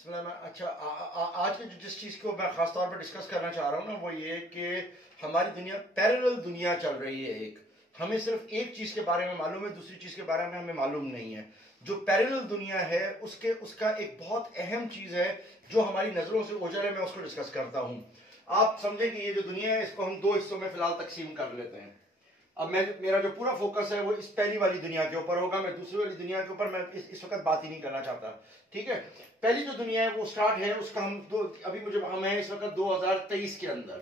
اچھا آج کے جس چیز کو میں خاص طور پر ڈسکس کرنا چاہ رہا ہوں نا وہ یہ کہ ہماری دنیا پیرلل دنیا چل رہی ہے. ایک ہمیں صرف ایک چیز کے بارے میں معلوم ہے, دوسری چیز کے بارے میں ہمیں معلوم نہیں ہے. جو پیرلل دنیا ہے اس کا ایک بہت اہم چیز ہے جو ہماری نظروں سے اوجھل ہے, میں اس کو ڈسکس کرتا ہوں. آپ سمجھیں کہ یہ جو دنیا ہے اس کو ہم دو حصوں میں فی الحال تقسیم کر لیتے ہیں. اب میرا جو پورا فوکس ہے وہ اس پہلی والی دنیا کے اوپر ہوگا. میں دوسری والی دنیا کے اوپر میں اس وقت بات ہی نہیں کرنا چاہتا. ٹھیک ہے, پہلی جو دنیا ہے وہ سٹارٹ ہے اس کا ہم ہیں اس وقت 2023 کے اندر.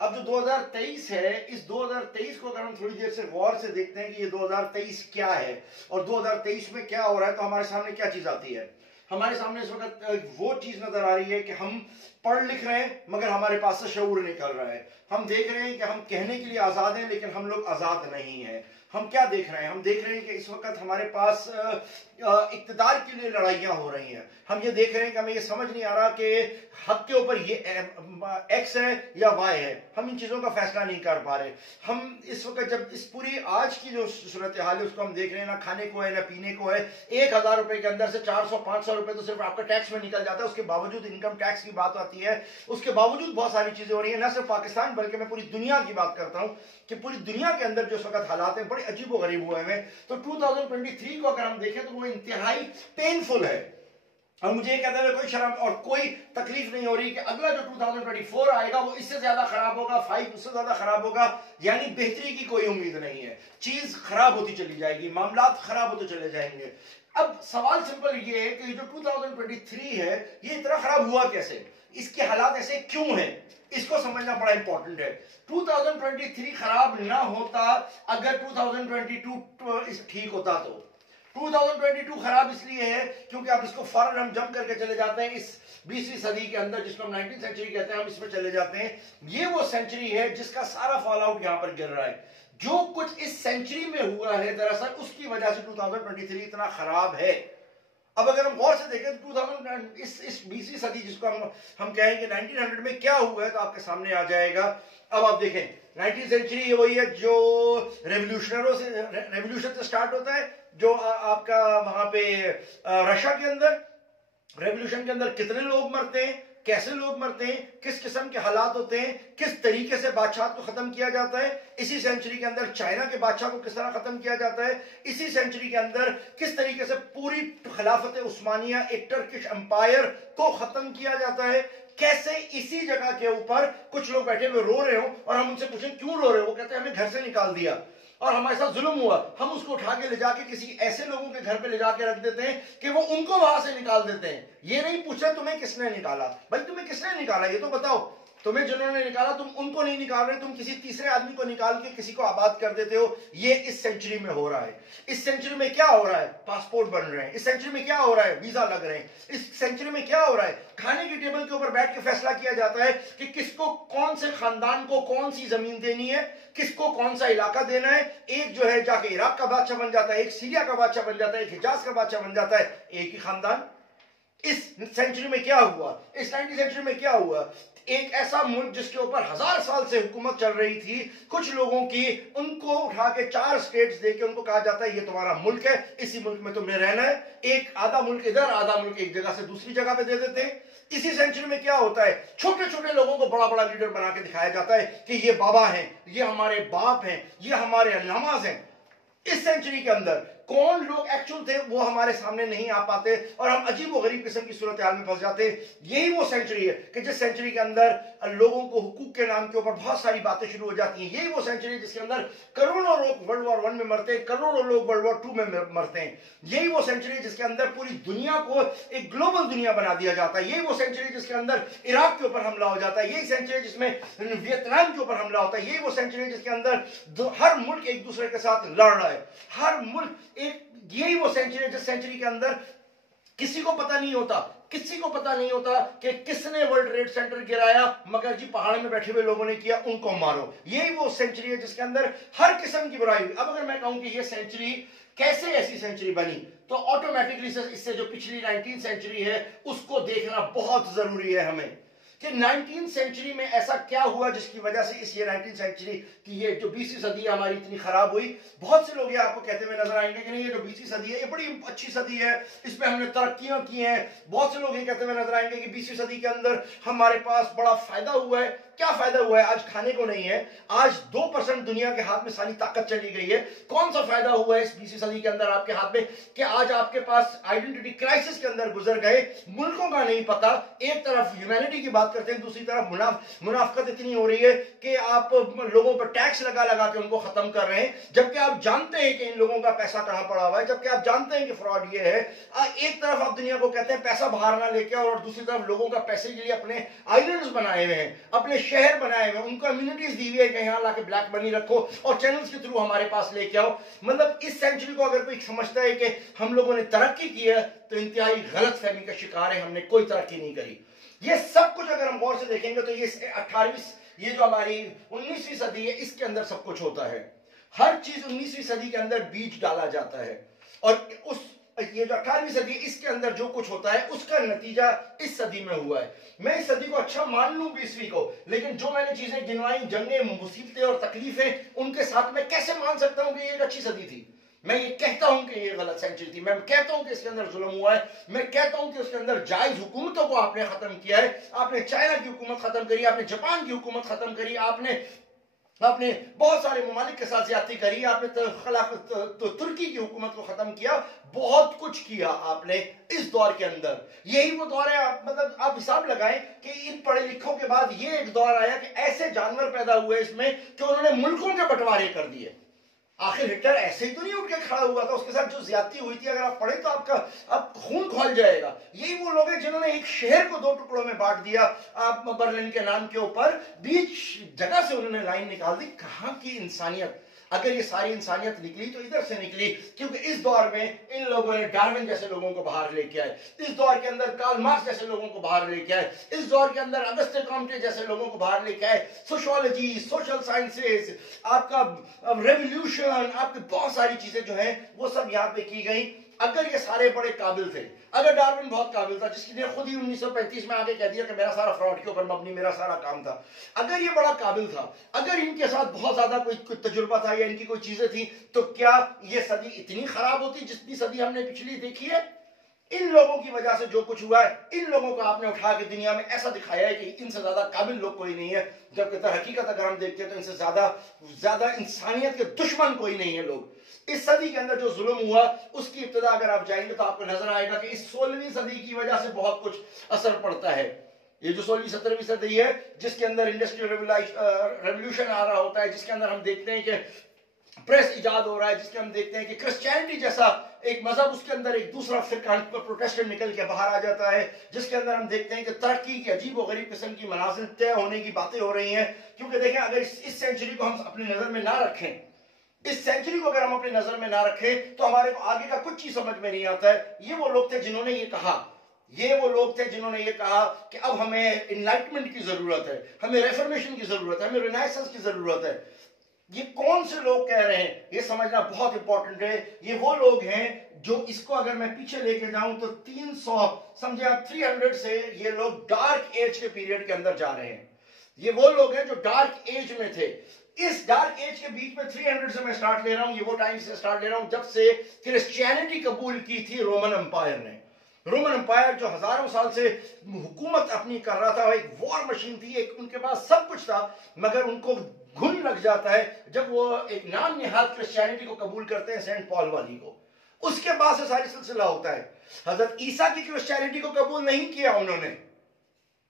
اب جو 2023 ہے, اس 2023 کو اگر ہم تھوڑی دیر سے غور سے دیکھتے ہیں کہ یہ 2023 کیا ہے اور 2023 میں کیا ہو رہا ہے, تو ہمارے سامنے کیا چیز آتی ہے. ہمارے سامنے اس وقت وہ چیز نظر آ رہی ہے کہ ہم پڑھ لکھ رہے ہیں مگر ہمارے پاس سے شعور نکل رہا ہے. ہم دیکھ رہے ہیں کہ ہم کہنے کے لیے آزاد ہیں لیکن ہم لوگ آزاد نہیں ہیں. ہم کیا دیکھ رہے ہیں؟ ہم دیکھ رہے ہیں کہ اس وقت ہمارے پاس اقتدار کے لیے لڑائیاں ہو رہی ہیں. ہم یہ دیکھ رہے ہیں کہ ہمیں یہ سمجھ نہیں آ رہا کہ حق کے اوپر یہ ایکس ہے یا وائی ہے. ہم ان چیزوں کا فیصلہ نہیں کر پا رہے. ہم اس وقت جب اس پوری آج کی جو صورتحال ہے اس کو ہم دیکھ رہے ہیں, نہ کھانے کو ہے نہ پینے کو ہے. 1000 روپے کے اندر سے 400-500 روپے تو صرف آپ کا ٹیکس میں نکل جاتا ہے. اس کے باوجود انکم ٹیکس کی بات آتی ہے, اس کے باوجود بہت ساری چیزیں ہو رہی ہیں. نہ صرف پاکستان بلکہ میں پوری دنیا کی بات کرتا ہوں کہ پوری دنیا کے اندر جو اس وقت حالات ہیں بڑے عجیب و غریب ہوئے ہیں. تو 2023 کو اگر ہم دیکھیں تو وہ انتہائی پینفل ہے. اور مجھے یہ کہتے ہیں کوئی شرم اور کوئی تکلیف نہیں ہو رہی کہ اگلا جو 2024 آئے گا وہ اس سے زیادہ خراب ہوگا, 5 اس سے زیادہ خراب ہوگا. یعنی بہتری کی کوئی امید نہیں ہے. چیز خراب ہوتی چلی جائے گی, معاملات خراب ہوتے چلے جائیں گے. اب سوال سمپل یہ ہے کہ جو 2023 ہے یہ اتنا خراب ہوا کیسے, اس کے حالات ایسے کیوں ہیں, اس کو سمجھنا بڑا امپورٹنٹ ہے. 2023 خراب نہ ہوتا اگر 2022 ٹھیک ہوتا تو. 2022 خراب اس لیے ہے کیونکہ اب اس کو فوراً ہم جمپ کر کے چلے جاتے ہیں اس 20ویں صدی کے اندر جس کو ہم 19 سینچری کہتے ہیں. ہم اس میں چلے جاتے ہیں. یہ وہ سینچری ہے جس کا سارا فال آؤٹ یہاں پر گر رہا ہے. جو کچھ اس سینچری میں ہوا ہے دراصل اس کی وجہ سے 2023 اتنا خراب ہے. اب اگر ہم غور سے دیکھیں تو اس 20ویں صدی جس کو ہم کہیں کہ 1900 میں کیا ہوا ہے تو آپ کے سامنے آ جائے گا. اب آپ دیکھیں 19 سینچری یہ وہی ہے جو ریولوشن سے سٹارٹ ہوتا ہے, جو آپ کا وہاں پہ رشیا کے اندر ریولوشن کے اندر کتنے لوگ مرتے ہیں, کیسے لوگ مرتے ہیں, کس قسم کے حالات ہوتے ہیں, کس طریقے سے بادشاہت کو ختم کیا جاتا ہے. اسی سینچری کے اندر چائنا کے بادشاہ کو کس طرح ختم کیا جاتا ہے. اسی سینچری کے اندر کس طریقے سے پوری خلافت عثمانیہ ایک ٹرکش امپائر کو ختم کیا جاتا ہے. کیسے اسی جگہ کے اوپر کچھ لوگ بیٹھے ہوئے رو رہے ہوں اور ہم ان سے پوچھیں کیوں رو رہے ہو, وہ کہتے ہیں ہمیں گھر سے نکال دیا اور ہمارے ساتھ ظلم ہوا. ہم اس کو اٹھا کے لے جا کے کسی ایسے لوگوں کے گھر پہ لے جا کے رکھ دیتے ہیں کہ وہ ان کو وہاں سے نکال دیتے ہیں. یہ نہیں پوچھتے تمہیں کس نے نکالا. بھائی تمہیں کس نے نکالا یہ تو بتاؤ. تمہیں جنہوں نے نکالا تم ان کو نہیں نکال رہے, تم کسی تیسرے آدمی کو نکال کے کسی کو آباد کر دیتے ہو. یہ اس سینچری میں ہو رہا ہے. اس سینچری میں کیا ہو رہا ہے؟ پاسپورٹ بن رہے ہیں. اس سینچری میں کیا ہو رہا ہے؟ ویزا لگ رہے ہیں. اس سینچری میں کیا ہو رہا ہے؟ کھانے کی ٹیبل کے اوپر بیٹھ کے فیصلہ کیا جاتا ہے کہ کس کو کون سے خاندان کو کون سی زمین دینی ہے, کس کو کون سا علاقہ دینا ہے. ایک جو ہے جا کے عراق کا بادشاہ بن جاتا ہے, ایک سیریا کا بادشاہ بن جاتا ہے, ایک حجاز کا بادشاہ بن جاتا ہے. ایک ہی خاندان. اس سینچری میں کیا ہوا؟ اس 19 سینچری میں کیا ہوا؟ ایک ایسا ملک جس کے اوپر 1000 سال سے حکومت چل رہی تھی کچھ لوگوں کی, ان کو اٹھا کے 4 سٹیٹس دے کے ان کو کہا جاتا ہے یہ تمہارا ملک ہے, اسی ملک میں تم نے رہنا ہے. ایک آدھا ملک ادھر آدھا ملک ایک جگہ سے دوسری جگہ پہ دے دیتے ہیں. اسی سینچری میں کیا ہوتا ہے؟ چھوٹے چھوٹے لوگوں کو بڑا بڑا لیڈر بنا کے دکھایا جاتا ہے کہ یہ بابا ہیں, یہ ہمارے باپ ہیں, یہ ہمارے علامہ ہیں. اس سینچری کے اندر کون لوگ ایکچول تھے وہ ہمارے سامنے نہیں آ پاتے اور ہم عجیب و غریب قسم کی صورتحال میں پھنس جاتے ہیں. یہی وہ سینچری ہے کہ جس سینچری کے اندر لوگوں کو حقوق کے نام کے اوپر بہت ساری باتیں شروع ہو جاتی ہیں. یہی وہ سینچری ہے جس کے اندر کروڑوں لوگ ورلڈ وار 1 میں مرتے ہیں, کروڑوں لوگ ورلڈ وار 2 میں مرتے ہیں. یہی وہ سینچری ہے جس کے اندر پوری دنیا کو ایک گلوبل دنیا بنا دیا جاتا ہے. یہی وہ سینچری ہے جس کے اندر عراق کے اوپر حملہ ہو جاتا ہے. یہی سینچری ہے جس میں ویتنام کے اوپر حملہ ہوتا ہے. یہی وہ سینچری ہے جس کے اندر ہر ملک ایک دوسرے کے ساتھ لڑ رہا ہے. ہر ملک ایک. یہی وہ سینچری ہے جس سینچری کے اندر کسی کو پتہ نہیں ہوتا کہ کس نے ورلڈ ٹریڈ سینٹر گرایا, مگر جی پہاڑ میں بیٹھے ہوئے لوگوں نے کیا, ان کو مارو. یہی وہ سینچری ہے جس کے اندر ہر قسم کی برائی ہوئی. اب اگر میں کہوں کہ یہ سینچری کیسے ایسی سینچری بنی تو آٹومیٹکلی اس سے جو پچھلی 19 سینچری ہے اس کو دیکھنا بہت ضروری ہے ہمیں. کہ 19 سینچری میں ایسا کیا ہوا جس کی وجہ سے اس یہ 19 سینچری کی یہ جو 20ویں صدی ہماری اتنی خراب ہوئی. بہت سے لوگ یہ آپ کو کہتے ہوئے نظر آئیں گے کہ نہیں یہ جو 20ویں صدی ہے یہ بڑی اچھی صدی ہے, اس پہ ہم نے ترقیاں کی ہیں. بہت سے لوگ یہ کہتے ہوئے نظر آئیں گے کہ 20ویں صدی کے اندر ہمارے پاس بڑا فائدہ ہوا ہے. کیا فائدہ ہوا ہے؟ آج کھانے کو نہیں ہے, آج 2% دنیا کے ہاتھ میں ساری طاقت چلی گئی ہے. کون سا فائدہ ہوا ہے اس 20ویں صدی کے اندر آپ کے ہاتھ میں کہ آج آپ کے پاس آئیڈینٹی کرائسس کے اندر گزر گئے, ملکوں کا نہیں پتا. ایک طرف ہیومینٹی کی بات کرتے ہیں, دوسری طرف منافقت اتنی ہو رہی ہے کہ آپ لوگوں پر ٹیکس لگا لگا کے ان کو ختم کر رہے ہیں, جبکہ آپ جانتے ہیں کہ ان لوگوں کا پیسہ کہاں پڑا ہوا ہے, جبکہ آپ جانتے ہیں کہ فراڈ یہ ہے. ایک طرف آپ دنیا کو کہتے ہیں پیسہ باہر نہ لے کے اور دوسری طرف لوگوں کا پیسے کے لیے اپنے آئیلینڈز بنائے ہوئے ہیں, اپنے شہر بنائے ہوئے ہیں, ان کو کمیونٹیز دی ہوئی ہے کہ یہاں لا کے بلیک منی رکھو اور چینلز کے تھرو ہمارے پاس لے کے آؤ. مطلب اس سینچری کو اگر کوئی سمجھتا ہے کہ ہم لوگوں نے ترقی کی ہے تو انتہائی غلط فہمی کا شکار ہے. ہم نے کوئی ترقی نہیں کری. یہ سب کچھ اگر ہم غور سے دیکھیں گے تو یہ 18ویں یہ جو ہماری 19ویں صدی ہے اس کے اندر سب کچھ ہوتا ہے. ہر چیز 19ویں صدی کے اندر بیج ڈالا جاتا ہے, اور اس یہ جو 18ویں صدی اس کے اندر جو کچھ ہوتا ہے اس کا نتیجہ اس صدی میں ہوا ہے. میں اس صدی کو اچھا مان لوں 20ویں کو, لیکن جو میں نے چیزیں گنوائیں, جنگیں, مصیبتیں اور تکلیفیں, ان کے ساتھ میں کیسے مان سکتا ہوں کہ یہ ایک اچھی صدی تھی؟ میں یہ کہتا ہوں کہ یہ غلط سینچری تھی, میں کہتا ہوں کہ اس کے اندر ظلم ہوا ہے, میں کہتا ہوں کہ اس کے اندر جائز حکومتوں کو آپ نے ختم کیا ہے. آپ نے چائنا کی حکومت ختم کری, آپ نے جاپان کی حکومت ختم کری, آپ نے بہت سارے ممالک کے ساتھ زیادتی کری, آپ نے ترکی کی حکومت کو ختم کیا, بہت کچھ کیا آپ نے اس دور کے اندر. یہی وہ دور ہے, مطلب آپ حساب لگائیں کہ ان پڑھے لکھوں کے بعد یہ ایک دور آیا کہ ایسے جانور پیدا ہوئے اس میں کہ انہوں نے ملکوں کے بٹوارے کر دیے. آخر ہٹلر ایسے ہی تو نہیں اٹھ کے کھڑا ہوا تھا, اس کے ساتھ جو زیادتی ہوئی تھی اگر آپ پڑھیں تو آپ کا اب خون کھول جائے گا. یہی وہ لوگ ہیں جنہوں نے ایک شہر کو 2 ٹکڑوں میں بانٹ دیا آپ برلن کے نام کے اوپر, بیچ جگہ سے انہوں نے لائن نکال دی. کہاں کی انسانیت؟ اگر یہ ساری انسانیت نکلی تو ادھر سے نکلی, کیونکہ اس دور میں ان لوگوں نے ڈارون جیسے لوگوں کو باہر لے کے آئے, اس دور کے اندر کارل مارکس جیسے لوگوں کو باہر لے کے آئے, اس دور کے اندر اگستے کامٹے جیسے لوگوں کو باہر لے کے آئے. سوشیولوجی, سوشل سائنسز, آپ کا ریولیوشن, آپ کی بہت ساری چیزیں جو ہیں وہ سب یہاں پہ کی گئی. اگر یہ سارے بڑے قابل تھے, اگر ڈارون بہت قابل تھا جس نے خود ہی 1935 میں آگے کہہ دیا کہ میرا سارا فراڈ کے اوپر مبنی میرا سارا کام تھا, اگر یہ بڑا قابل تھا, اگر ان کے ساتھ بہت زیادہ کوئی تجربہ تھا یا ان کی کوئی چیزیں تھی, تو کیا یہ صدی اتنی خراب ہوتی جتنی صدی ہم نے پچھلی دیکھی ہے؟ ان لوگوں کی وجہ سے جو کچھ ہوا ہے, ان لوگوں کو آپ نے اٹھا کے دنیا میں ایسا دکھایا ہے کہ ان سے زیادہ قابل لوگ کوئی نہیں ہے, جبکہ در حقیقت اگر ہم دیکھتے ہیں تو ان سے زیادہ انسانیت کے دشمن کوئی نہیں ہے لوگ. اس صدی کے اندر جو ظلم ہوا اس کی ابتدا اگر آپ جائیں گے تو آپ کو نظر آئے گا کہ اس 16ویں صدی کی وجہ سے بہت کچھ اثر پڑتا ہے. یہ جو 16ویں 17ویں صدی ہے جس کے اندر انڈسٹریل ریولوشن آ رہا ہوتا ہے, جس کے اندر ہم دیکھتے ہیں کہ پریس ایجاد ہو رہا ہے, جس کے ہم دیکھتے ہیں کہ کرسچینٹی جیسا ایک مذہب اس کے اندر ایک دوسرا فرقہ پروٹیسٹنٹ نکل کے باہر آ جاتا ہے, جس کے اندر ہم دیکھتے ہیں کہ ترقی کی عجیب و غریب قسم کی منازل طے ہونے کی باتیں ہو رہی ہیں. کیونکہ دیکھیں اگر اس سینچری کو ہم اپنی نظر میں نہ رکھیں, اس سینچری کو اگر ہم اپنی نظر میں نہ رکھیں تو ہمارے کو آگے کا کچھ چیز سمجھ میں نہیں آتا ہے. یہ وہ لوگ تھے جنہوں نے یہ کہا, یہ وہ لوگ تھے جنہوں نے یہ کہا کہ اب ہمیں انلائٹمنٹ کی ضرورت ہے, ہمیں ریفارمیشن کی ضرورت ہے, ہمیں رینائسنس کی ضرورت ہے. یہ کون سے لوگ کہہ رہے ہیں یہ سمجھنا بہت امپورٹنٹ ہے. یہ وہ لوگ ہیں جو اس کو اگر میں پیچھے لے کے جاؤں تو 300 سمجھے آپ 300 سے یہ لوگ ڈارک ایج کے پیریڈ کے اندر جا رہے ہیں. یہ وہ لوگ ہیں جو ڈارک ایج میں تھے. اس ڈارک ایج کے بیچ میں 300 سے میں سٹارٹ لے رہا ہوں, یہ وہ ٹائم سے سٹارٹ لے رہا ہوں جب سے کرسچینٹی قبول کی تھی رومن امپائر نے. رومن امپائر جو ہزاروں سال سے حکومت اپنی کر رہا تھا, ایک وار مشین تھی, ایک ان کے پاس سب کچھ تھا, مگر ان کو گھن لگ جاتا ہے جب وہ ایک نام نہاد کرسچینٹی کو قبول کرتے ہیں, سینٹ پال والی کو. اس کے بعد سے ساری سلسلہ ہوتا ہے. حضرت عیسیٰ کی کرسچینٹی کو قبول نہیں کیا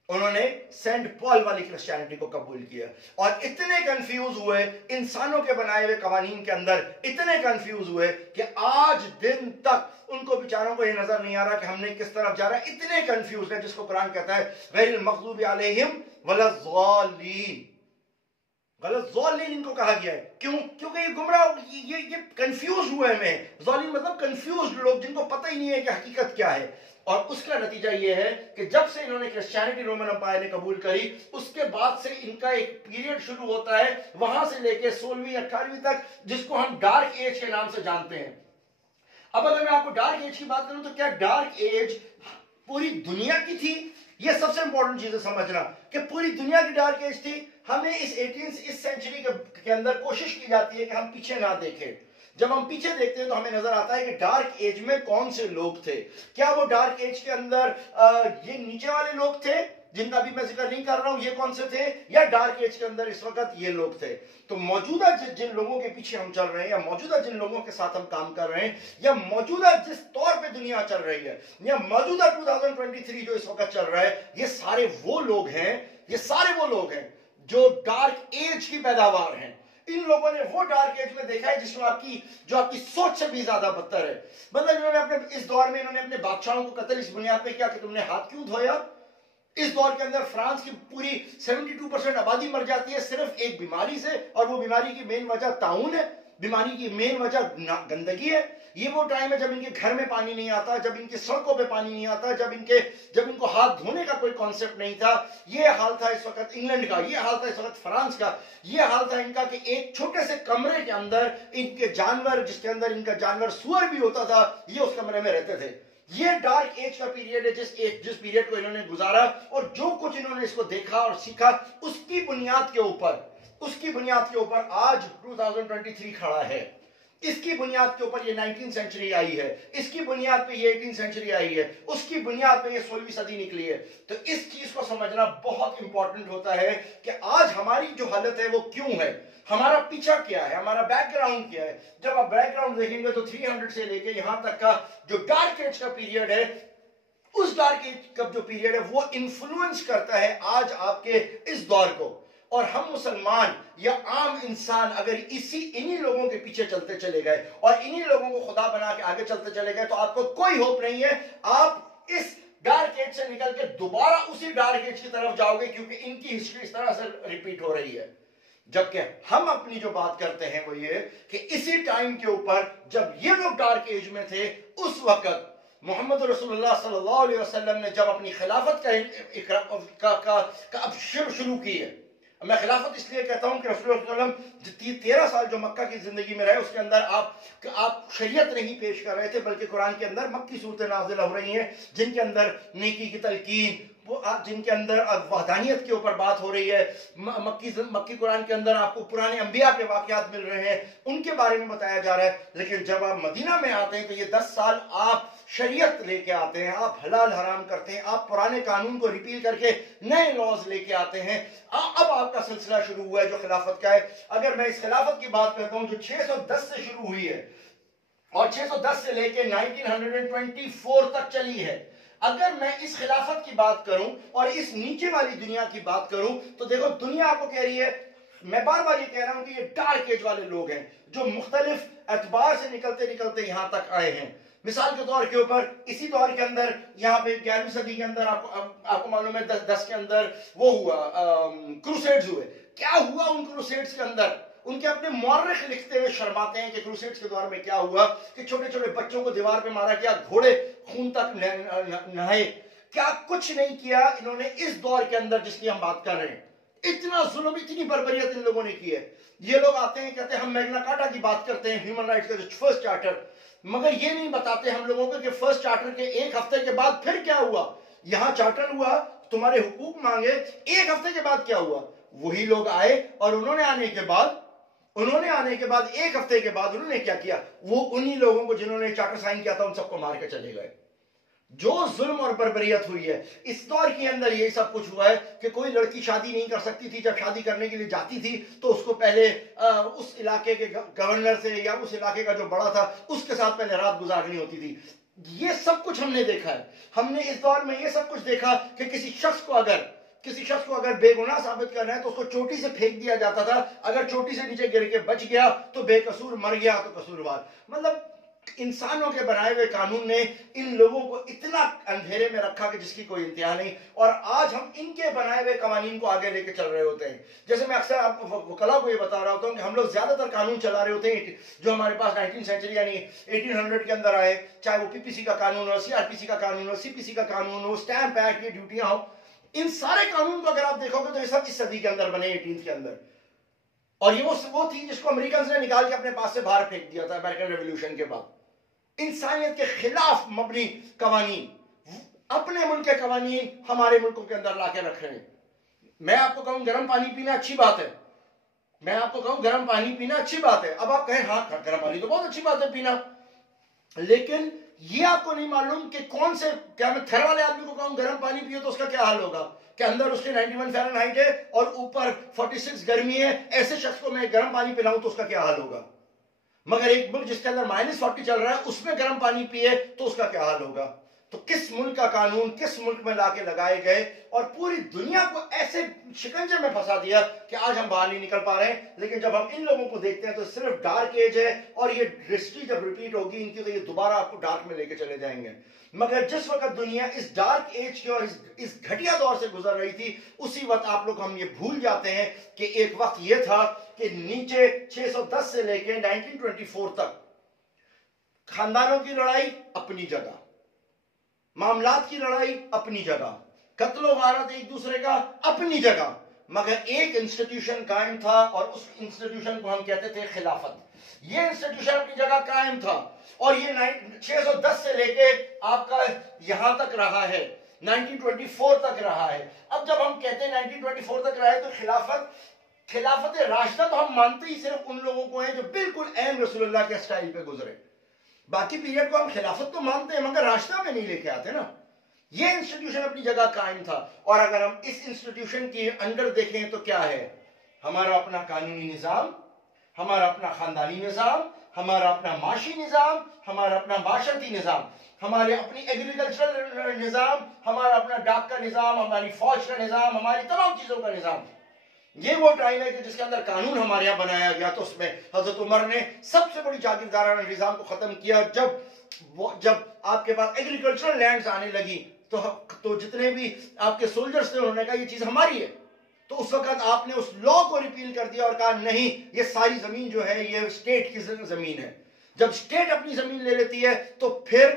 انہوں نے سینٹ پال والی کرسچینٹی کو قبول کیا, اور اتنے کنفیوز ہوئے انسانوں کے بنائے ہوئے قوانین کے اندر, اتنے کنفیوز ہوئے کہ آج دن تک ان کو بیچاروں کو یہ نظر نہیں آ رہا کہ ہم نے کس طرف جا رہا ہے. اتنے کنفیوز ہیں جس کو قرآن کہتا ہے غیر المغضوب علیہم ولا الضالین. غلط ضالین ان کو کہا گیا ہے. کیوں؟ کیونکہ یہ گمراہ, یہ کنفیوز ہوئے ہیں. ضالین مطلب کنفیوزڈ لوگ جن کو پتہ ہی نہیں ہے کہ حقیقت کیا ہے. اور اس کا نتیجہ یہ ہے کہ جب سے انہوں نے کرسچینٹی رومن امپائر نے قبول کری, اس کے بعد سے ان کا ایک پیریڈ شروع ہوتا ہے وہاں سے لے کے 16ویں 18ویں تک, جس کو ہم ڈارک ایج کے نام سے جانتے ہیں. اب اگر میں آپ کو ڈارک ایج کی بات کروں تو کیا ڈارک ایج پوری دنیا کی تھی یہ سب سے امپورٹنٹ چیز ہے سمجھنا کہ پوری دنیا کی ڈارک ایج تھی. ہمیں اس سینچری کے اندر کوشش کی جاتی ہے کہ ہم پیچھے نہ دیکھیں. جب ہم پیچھے دیکھتے ہیں تو ہمیں نظر آتا ہے کہ ڈارک ایج میں کون سے لوگ تھے. کیا وہ ڈارک ایج کے اندر یہ نیچے والے لوگ تھے جن کا بھی میں ذکر نہیں کر رہا ہوں, یہ کون سے تھے, یا ڈارک ایج کے اندر اس وقت یہ لوگ تھے. تو موجودہ جن لوگوں کے پیچھے ہم چل رہے ہیں, یا موجودہ جن لوگوں کے ساتھ ہم کام کر رہے ہیں, یا موجودہ جس طور پہ دنیا چل رہی ہے, یا موجودہ 2023 جو اس وقت چل رہا ہے, یہ سارے وہ لوگ ہیں جو ڈارک ایج کی پیداوار ہیں. ان لوگوں نے وہ ڈارک ایج میں دیکھا ہے جس میں جو آپ کی سوچ سے بھی زیادہ بدتر ہے. مطلب انہوں نے اس دور میں انہوں نے اپنے بادشاہوں کو قتل اس بنیاد پہ کیا کہ تم نے ہاتھ کیوں دھویا. اس دور کے اندر فرانس کی پوری 72% آبادی مر جاتی ہے صرف ایک بیماری سے, اور وہ بیماری کی مین وجہ طاعون ہے, بیماری کی مین وجہ گندگی ہے. یہ وہ ٹائم ہے جب ان کے گھر میں پانی نہیں آتا, جب ان کی سڑکوں پہ پانی نہیں آتا, جب ان کو ہاتھ دھونے کا کوئی کانسیپٹ نہیں تھا. یہ حال تھا اس وقت انگلینڈ کا, یہ حال تھا اس وقت فرانس کا, یہ حال تھا ان کا کہ ایک چھوٹے سے کمرے کے اندر ان کے جانور, جس کے اندر ان کا جانور سور بھی ہوتا تھا, یہ اس کمرے میں رہتے تھے. یہ ڈارک ایج کا پیریڈ ہے جس پیریڈ کو انہوں نے گزارا, اور جو کچھ انہوں نے اس کو دیکھا اور سیکھا, اس کی بنیاد کے اوپر آج 2023 کھڑا ہے. اس کی بنیاد کے اوپر یہ 19 سینچری آئی ہے, اس کی بنیاد پہ یہ 18 سینچری آئی ہے, اس کی بنیاد پہ یہ 16ویں صدی نکلی ہے. تو اس چیز کو سمجھنا بہت امپورٹنٹ ہوتا ہے کہ آج ہماری جو حالت ہے وہ کیوں ہے, ہمارا پیچھا کیا ہے, ہمارا بیک گراؤنڈ کیا ہے. جب آپ بیک گراؤنڈ دیکھیں گے تو 300 سے لے کے یہاں تک کا جو ڈارک ایج کا پیریڈ ہے, اس ڈارک ایج کا جو پیریڈ ہے وہ انفلوئنس کرتا ہے آج آپ کے اس دور کو. اور ہم مسلمان یا عام انسان اگر انہی لوگوں کے پیچھے چلتے چلے گئے اور انہی لوگوں کو خدا بنا کے آگے چلتے چلے گئے, تو آپ کو کوئی ہوپ نہیں ہے. آپ اس ڈارک ایج سے نکل کے دوبارہ اسی ڈارک ایج کی طرف جاؤ گے, کیونکہ ان کی ہسٹری اس طرح سے ریپیٹ ہو رہی ہے. جبکہ ہم اپنی جو بات کرتے ہیں وہ یہ کہ اسی ٹائم کے اوپر جب یہ لوگ ڈارک ایج میں تھے, اس وقت محمد رسول اللہ صلی اللہ علیہ وسلم نے جب اپنی خلافت کا اب شروع کی ہے. میں خلافت اس لیے کہتا ہوں کہ رسول اللہ صلی اللہ علیہ وسلم 13 سال جو مکہ کی زندگی میں رہے, اس کے اندر آپ شریعت نہیں پیش کر رہے تھے, بلکہ قرآن کے اندر مکی صورتیں نازل ہو رہی ہیں جن کے اندر نیکی کی تلقین, جن کے اندر وحدانیت کے اوپر بات ہو رہی ہے. مکی قرآن کے اندر آپ کو پرانے انبیاء کے واقعات مل رہے ہیں, ان کے بارے میں بتایا جا رہا ہے. لیکن جب آپ مدینہ میں آتے ہیں تو یہ 10 سال آپ شریعت لے کے آتے ہیں, آپ حلال حرام کرتے ہیں, آپ پرانے قانون کو ریپیل کر کے نئے لاز لے کے آتے ہیں. اب آپ کا سلسلہ شروع ہوا ہے جو خلافت کا ہے. اگر میں اس خلافت کی بات کرتا ہوں جو 610 سے شروع ہوئی ہے اور 610 سے لے کے 1924 تک چلی ہے, اگر میں اس خلافت کی بات کروں اور اس نیچے والی دنیا کی بات کروں تو دیکھو دنیا آپ کو کہہ رہی ہے, میں بار بار یہ کہہ رہا ہوں کہ یہ ڈارک ایج والے لوگ ہیں جو مختلف اعتبار سے نکلتے نکلتے یہاں تک آئے ہیں. مثال کے طور کے اوپر اسی دور کے اندر یہاں پہ 11ویں صدی کے اندر آپ کو معلوم ہے 10 کے اندر وہ ہوا, کروسیڈز ہوئے. کیا ہوا ان کروسیڈز کے اندر؟ ان کے اپنے مورخ لکھتے ہوئے شرماتے ہیں کہ کروسیڈز کے دور میں کیا ہوا کہ چھوٹے چھوٹے بچوں کو دیوار پہ مارا گیا, گھوڑے خون تک نہائے. کیا کچھ نہیں کیا انہوں نے اس دور کے اندر جس کی ہم بات کر رہے ہیں. اتنا ظلم, اتنی بربریت ان لوگوں نے کی ہے. یہ لوگ آتے ہیں کہتے ہیں ہم میگنا کارٹا کی بات کرتے ہیں, ہیومن رائٹس کا جو فرسٹ چارٹر, مگر یہ نہیں بتاتے ہم لوگوں کو کہ فرسٹ چارٹر کے ایک ہفتے کے بعد پھر کیا ہوا. یہاں چارٹر ہوا, تمہارے حقوق مانگے, ایک ہفتے کے بعد کیا ہوا؟ وہی لوگ آئے اور انہوں نے آنے کے بعد ایک ہفتے کے بعد انہوں نے کیا کیا, وہ انہی لوگوں کو جنہوں نے چارٹر سائن کیا تھا ان سب کو مار کے چلے گئے. جو ظلم اور بربریت ہوئی ہے اس دور کے اندر یہ سب کچھ ہوا ہے کہ کوئی لڑکی شادی نہیں کر سکتی تھی. جب شادی کرنے کے لیے جاتی تھی تو اس کو پہلے اس علاقے کے گورنر سے یا اس علاقے کا جو بڑا تھا اس کے ساتھ پہلے رات گزارنی ہوتی تھی. یہ سب کچھ ہم نے دیکھا ہے. ہم نے اس دور میں یہ سب کچھ دیکھا کہ کسی شخص کو اگر بے گناہ ثابت کرنا ہے تو اس کو چوٹی سے پھینک دیا جاتا تھا. اگر چوٹی سے نیچے گر کے بچ گیا تو بے قصور, مر گیا تو قصوروار. مطلب انسانوں کے بنائے ہوئے قانون نے ان لوگوں کو اتنا اندھیرے میں رکھا کہ جس کی کوئی انتہا نہیں. اور آج ہم ان کے بنائے ہوئے قوانین کو آگے لے کے چل رہے ہوتے ہیں. جیسے میں اکثر آپ وکلاء کو یہ بتا رہا ہوتا ہوں کہ ہم لوگ زیادہ تر قانون چلا رہے ہوتے ہیں جو ہمارے پاس 19 سینچری یعنی 1800 کے اندر آئے, چاہے وہ پی پی سی کا قانون ہو, سی آر پی سی کا قانون ہو, سی پی سی کا قانون ہو, اسٹیمپ ایکٹ, یہ ڈیوٹیاں ہو. ان سارے قانون کو اگر آپ دیکھو گے تو یہ سب اس صدی کے اندر بنے, 18 کے اندر. اور یہ وہ تھی جس کو امریکنز نے نکال کے اپنے پاس سے باہر پھینک دیا تھا امریکن ریولوشن کے بعد. انسانیت کے خلاف مبنی قوانین. اپنے ملک کے قوانین ہمارے ملکوں کے اندر لا کے رکھ رہے ہیں. میں آپ کو کہوں گرم پانی پینا اچھی بات ہے, میں آپ کو کہوں گرم پانی پینا اچھی بات ہے. اب آپ کہیں ہاں گرم پانی تو بہت اچھی بات ہے پینا, لیکن یہ آپ کو نہیں معلوم کہ کون سے, کیا میں تھر والے آدمی کو کہوں گرم پانی پیو تو اس کا کیا حال ہوگا, کہ اندر اس کے 91 فahrenheit ہے اور اوپر 46 گرمی ہے. ایسے شخص کو میں گرم پانی پلاؤں تو اس کا کیا حال ہوگا. مگر ایک ملک جس کے اندر -40 چل رہا ہے اس میں گرم پانی پیے تو اس کا کیا حال ہوگا. تو کس ملک کا قانون کس ملک میں لا کے لگائے گئے اور پوری دنیا کو ایسے شکنجے میں پھنسا دیا کہ آج ہم باہر نہیں نکل پا رہے ہیں. لیکن جب ہم ان لوگوں کو دیکھتے ہیں تو صرف ڈارک ایج ہے, اور یہ ہسٹری جب ریپیٹ ہوگی ان کی تو یہ دوبارہ آپ کو ڈارک میں لے کے چلے جائیں گے. مگر جس وقت دنیا اس ڈارک ایج کی اور اس گھٹیا دور سے گزر رہی تھی, اسی وقت آپ لوگ ہم یہ بھول جاتے ہیں کہ ایک وقت یہ تھا کہ نیچے 610 سے لے کے 1924 تک خاندانوں کی لڑائی اپنی جگہ, معاملات کی لڑائی اپنی جگہ, قتل و غارت ایک دوسرے کا اپنی جگہ, مگر ایک انسٹیٹیوشن قائم تھا اور اس انسٹیٹیوشن کو ہم کہتے تھے خلافت. یہ انسٹیٹیوشن اپنی جگہ قائم تھا اور یہ 610 سے لے کے آپ کا یہاں تک رہا ہے, 1924 تک رہا ہے. اب جب ہم کہتے ہیں 1924 تک رہا ہے تو خلافت راشدہ تو ہم مانتے ہی صرف ان لوگوں کو ہیں جو بالکل عین رسول اللہ کے سٹائل پہ گزرے. باقی پیریڈ کو ہم خلافت تو مانتے ہیں مگر راشدہ میں نہیں لے کے آتے نا. یہ انسٹیٹیوشن اپنی جگہ قائم تھا, اور اگر ہم اس انسٹیٹیوشن کی انڈر دیکھیں تو کیا ہے, ہمارا اپنا قانونی نظام, ہمارا اپنا خاندانی نظام, ہمارا اپنا معاشی نظام, ہمارا اپنا معاشرتی نظام, ہمارے اپنی ایگریکلچرل نظام, ہمارا اپنا ڈاک کا نظام, ہماری فوج کا نظام, ہماری تمام چیزوں کا نظام. یہ وہ ٹائم ہے کہ جس کے اندر قانون ہمارے یہاں بنایا گیا. تو اس میں حضرت عمر نے سب سے بڑی جاگیردارانہ نظام کو ختم کیا. جب آپ کے پاس ایگریکلچرل لینڈز آنے لگی تو جتنے بھی آپ کے سولجرز تھے انہوں نے کہا یہ چیز ہماری ہے. تو اس وقت آپ نے اس لا کو ریپیل کر دیا اور کہا نہیں, یہ ساری زمین جو ہے یہ اسٹیٹ کی زمین ہے. جب اسٹیٹ اپنی زمین لے لیتی ہے تو پھر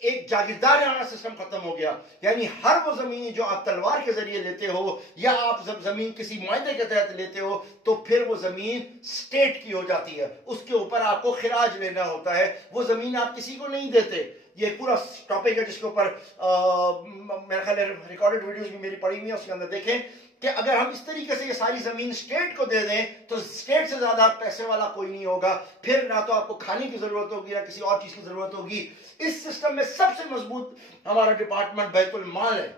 ایک جاگیردارانہ سسٹم ختم ہو گیا. یعنی ہر وہ زمین جو آپ تلوار کے ذریعے لیتے ہو یا آپ زمین کسی معاہدے کے تحت لیتے ہو تو پھر وہ زمین اسٹیٹ کی ہو جاتی ہے, اس کے اوپر آپ کو خراج لینا ہوتا ہے, وہ زمین آپ کسی کو نہیں دیتے. یہ پورا ٹاپک ہے جس کے اوپر میرا خیال ہے ریکارڈڈ ویڈیوز بھی میری پڑی ہوئی ہیں, اس کے اندر دیکھیں کہ اگر ہم اس طریقے سے یہ ساری زمین اسٹیٹ کو دے دیں تو اسٹیٹ سے زیادہ پیسے والا کوئی نہیں ہوگا. پھر نہ تو آپ کو کھانے کی ضرورت ہوگی نہ کسی اور چیز کی ضرورت ہوگی. اس سسٹم میں سب سے مضبوط ہمارا ڈپارٹمنٹ بیت المال ہے.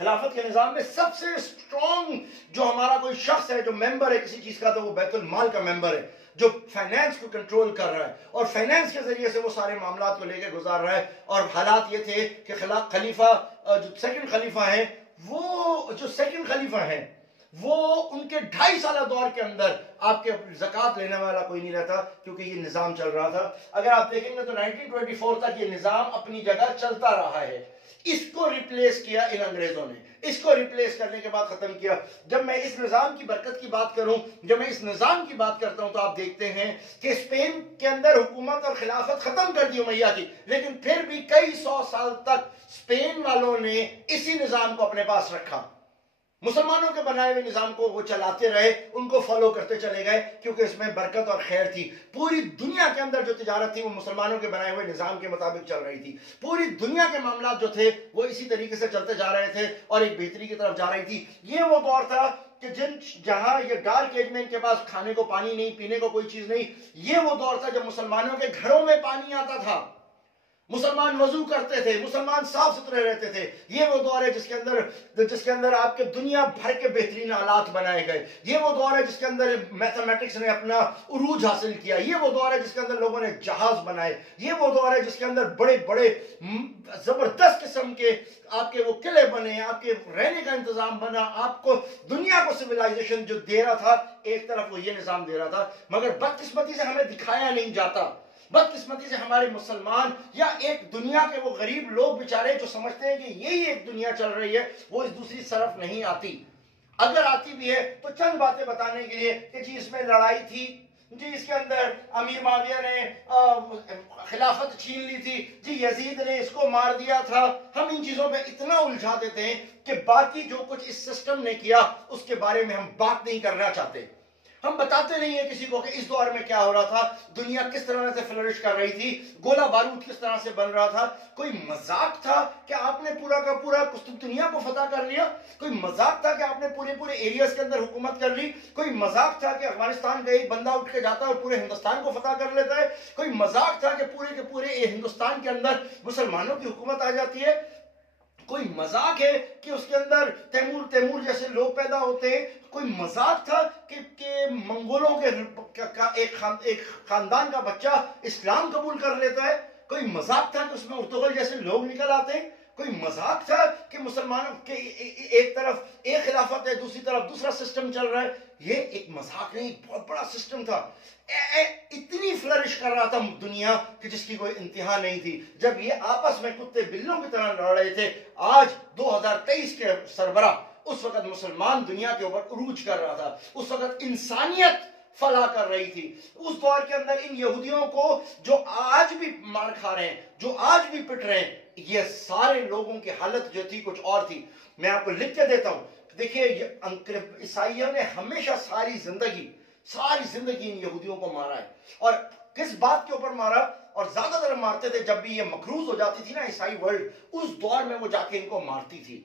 خلافت کے نظام میں سب سے اسٹرانگ جو ہمارا کوئی شخص ہے جو ممبر ہے کسی چیز کا تو وہ بیت المال کا ممبر ہے, جو فائنانس کو کنٹرول کر رہا ہے اور فائنانس کے ذریعے سے وہ سارے معاملات کو لے کے گزار رہا ہے. اور حالات یہ تھے کہ خلیفہ جو سیکنڈ خلیفہ ہیں وہ ان کے 2.5 سالہ دور کے اندر آپ کے زکوٰۃ لینے والا کوئی نہیں رہتا کیونکہ یہ نظام چل رہا تھا. اگر آپ دیکھیں گے تو 1924 تک یہ نظام اپنی جگہ چلتا رہا ہے. اس کو ریپلیس کیا ان انگریزوں نے, اس کو ریپلیس کرنے کے بعد ختم کیا. جب میں اس نظام کی برکت کی بات کروں, جب میں اس نظام کی بات کرتا ہوں تو آپ دیکھتے ہیں کہ اسپین کے اندر حکومت اور خلافت ختم کر دی امیہ کی, لیکن پھر بھی کئی 100 سال تک اسپین والوں نے اسی نظام کو اپنے پاس رکھا. مسلمانوں کے بنائے ہوئے نظام کو وہ چلاتے رہے, ان کو فالو کرتے چلے گئے کیونکہ اس میں برکت اور خیر تھی. پوری دنیا کے اندر جو تجارت تھی وہ مسلمانوں کے بنائے ہوئے نظام کے مطابق چل رہی تھی. پوری دنیا کے معاملات جو تھے وہ اسی طریقے سے چلتے جا رہے تھے اور ایک بہتری کی طرف جا رہی تھی. یہ وہ دور تھا کہ جہاں یہ ڈارک ایج میں ان کے پاس کھانے کو پانی نہیں, پینے کو کوئی چیز نہیں. یہ وہ دور تھا جب مسلمانوں کے گھروں میں پانی آتا تھا, مسلمان وضو کرتے تھے, مسلمان صاف ستھرے رہتے تھے. یہ وہ دور ہے جس کے اندر آپ کے دنیا بھر کے بہترین آلات بنائے گئے. یہ وہ دور ہے جس کے اندر میتھمیٹکس نے اپنا عروج حاصل کیا. یہ وہ دور ہے جس کے اندر لوگوں نے جہاز بنائے. یہ وہ دور ہے جس کے اندر بڑے بڑے زبردست قسم کے آپ کے وہ قلعے بنے, آپ کے رہنے کا انتظام بنا. آپ کو دنیا کو سویلائزیشن جو دے رہا تھا ایک طرف وہ یہ نظام دے رہا تھا, مگر بدقسمتی سے ہمیں دکھایا نہیں جاتا. بدقسمتی سے ہمارے مسلمان یا ایک دنیا کے وہ غریب لوگ بیچارے جو سمجھتے ہیں کہ یہی ایک دنیا چل رہی ہے, وہ اس دوسری طرف نہیں آتی. اگر آتی بھی ہے تو چند باتیں بتانے کے لیے کہ جی اس میں لڑائی تھی, جی اس کے اندر امیر معاویہ نے خلافت چھین لی تھی, جی یزید نے اس کو مار دیا تھا. ہم ان چیزوں پہ اتنا الجھا دیتے ہیں کہ باقی جو کچھ اس سسٹم نے کیا اس کے بارے میں ہم بات نہیں کرنا چاہتے. ہم بتاتے نہیں ہیں کسی کو کہ اس دور میں کیا ہو رہا تھا, دنیا کس طرح سے فلرش کر رہی تھی, گولہ بارود کس طرح سے بن رہا تھا. کوئی مذاق تھا کہ آپ نے پورا کا پورا دنیا کو فتح کر لیا؟ کوئی مذاق تھا کہ آپ نے پورے ایریاز کے اندر حکومت کر لی؟ کوئی مذاق تھا کہ افغانستان کا ایک بندہ اٹھ کے جاتا ہے اور پورے ہندوستان کو فتح کر لیتا ہے؟ کوئی مذاق تھا کہ پورے کے پورے ہندوستان کے اندر مسلمانوں کی حکومت آ جاتی ہے؟ کوئی مذاق ہے کہ اس کے اندر تیمور جیسے لوگ پیدا ہوتے ہیں؟ کوئی مذاق تھا کہ منگولوں کے ایک خاندان کا بچہ اسلام قبول کر لیتا ہے؟ کوئی مذاق تھا کہ اس میں ارطغرل جیسے لوگ نکل آتے ہیں؟ کوئی مذاق تھا کہ مسلمانوں کے ایک طرف ایک خلافت ہے, دوسری طرف دوسرا سسٹم چل رہا ہے؟ یہ ایک مذاق نہیں, ایک بہت بڑا سسٹم تھا. اتنی فلرش کر رہا تھا دنیا کہ جس کی کوئی انتہا نہیں تھی. جب یہ آپس میں کتے بلوں کی طرح لڑ رہے تھے, آج 2023 کے سربراہ اس وقت مسلمان دنیا کے اوپر عروج کر رہا تھا, اس وقت انسانیت فلاح کر رہی تھی. اس دور کے اندر ان یہودیوں کو جو آج بھی مار کھا رہے ہیں, جو آج بھی پٹ رہے ہیں, یہ سارے لوگوں کی حالت جو تھی کچھ اور تھی. میں آپ کو لکھ کے دیتا ہوں, دیکھیے عیسائیوں نے ہمیشہ ساری زندگی ان یہودیوں کو مارا ہے. اور کس بات کے اوپر مارا؟ اور زیادہ تر مارتے تھے جب بھی یہ مقروض ہو جاتی تھی نا عیسائی ورلڈ, اس دور میں وہ جا کے ان کو مارتی تھی.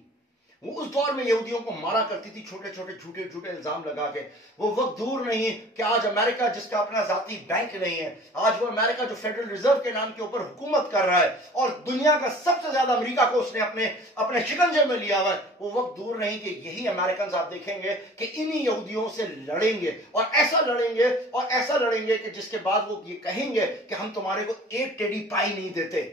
وہ اس دور میں یہودیوں کو مارا کرتی تھی چھوٹے چھوٹے جھوٹے الزام لگا کے. وہ وقت دور نہیں کہ آج امریکہ جس کا اپنا ذاتی بینک نہیں ہے, آج وہ امریکہ جو فیڈرل ریزرو کے نام کے اوپر حکومت کر رہا ہے اور دنیا کا سب سے زیادہ امریکہ کو اس نے اپنے شکنجے میں لیا ہوا ہے, وہ وقت دور نہیں کہ یہی امریکنز آپ دیکھیں گے کہ انہی یہودیوں سے لڑیں گے, اور ایسا لڑیں گے کہ جس کے بعد وہ یہ کہیں گے کہ ہم تمہارے کو ایک ٹیڑی پائی نہیں دیتے,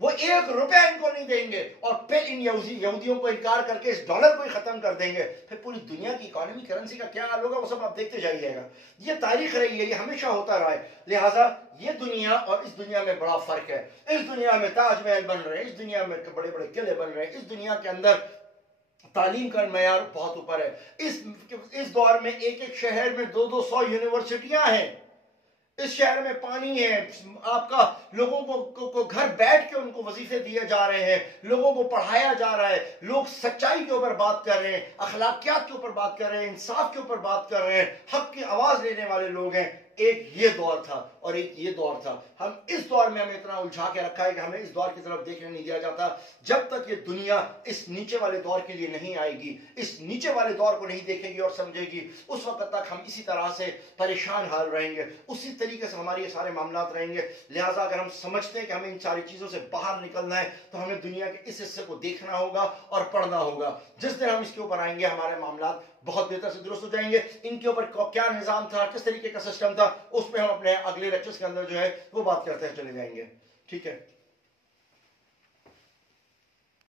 وہ 1 روپے ان کو نہیں دیں گے, اور پھر ان یہودیوں کو انکار کر کے اس ڈالر کو ہی ختم کر دیں گے. پھر پوری دنیا کی اکانومی کرنسی کا کیا حال ہوگا, وہ سب آپ دیکھتے جائیے گا. یہ تاریخ رہی ہے, یہ ہمیشہ ہوتا رہا ہے. لہٰذا یہ دنیا اور اس دنیا میں بڑا فرق ہے. اس دنیا میں تاج محل بن رہے ہیں, اس دنیا میں بڑے بڑے قلعے بن رہے ہیں, اس دنیا کے اندر تعلیم کا معیار بہت اوپر ہے. اس دور میں ایک شہر میں 200 یونیورسٹیاں ہیں. اس شہر میں پانی ہے, آپ کا لوگوں کو گھر بیٹھ کے ان کو وظیفے دیے جا رہے ہیں, لوگوں کو پڑھایا جا رہا ہے, لوگ سچائی کے اوپر بات کر رہے ہیں, اخلاقیات کے اوپر بات کر رہے ہیں, انصاف کے اوپر بات کر رہے ہیں, حق کی آواز لینے والے لوگ ہیں. ایک یہ دور تھا اور ایک یہ دور تھا. ہم اس دور میں ہمیں اتنا الجھا کے رکھا ہے کہ ہمیں اس دور کی طرف دیکھنے نہیں دیا جاتا. جب تک یہ دنیا اس نیچے والے دور کے لیے نہیں آئے گی, اس نیچے والے دور کو نہیں دیکھے گی اور سمجھے گی, اس وقت تک ہم اسی طرح سے پریشان حال رہیں گے, اسی طریقے سے ہمارے یہ سارے معاملات رہیں گے. لہٰذا اگر ہم سمجھتے ہیں کہ ہمیں ان ساری چیزوں سے باہر نکلنا ہے تو ہمیں دنیا کے اس حصے کو دیکھنا ہوگا اور پڑھنا ہوگا. جس دن ہم اس کے اوپر آئیں گے ہمارے معاملات بہت بہتر سے درست ہو جائیں گے. ان کے اوپر کیا نظام تھا, کس طریقے کا سسٹم تھا, اس پہ ہم اپنے اگلے لیکچرز کے اندر جو ہے وہ بات کرتے چلے جائیں گے. ٹھیک ہے.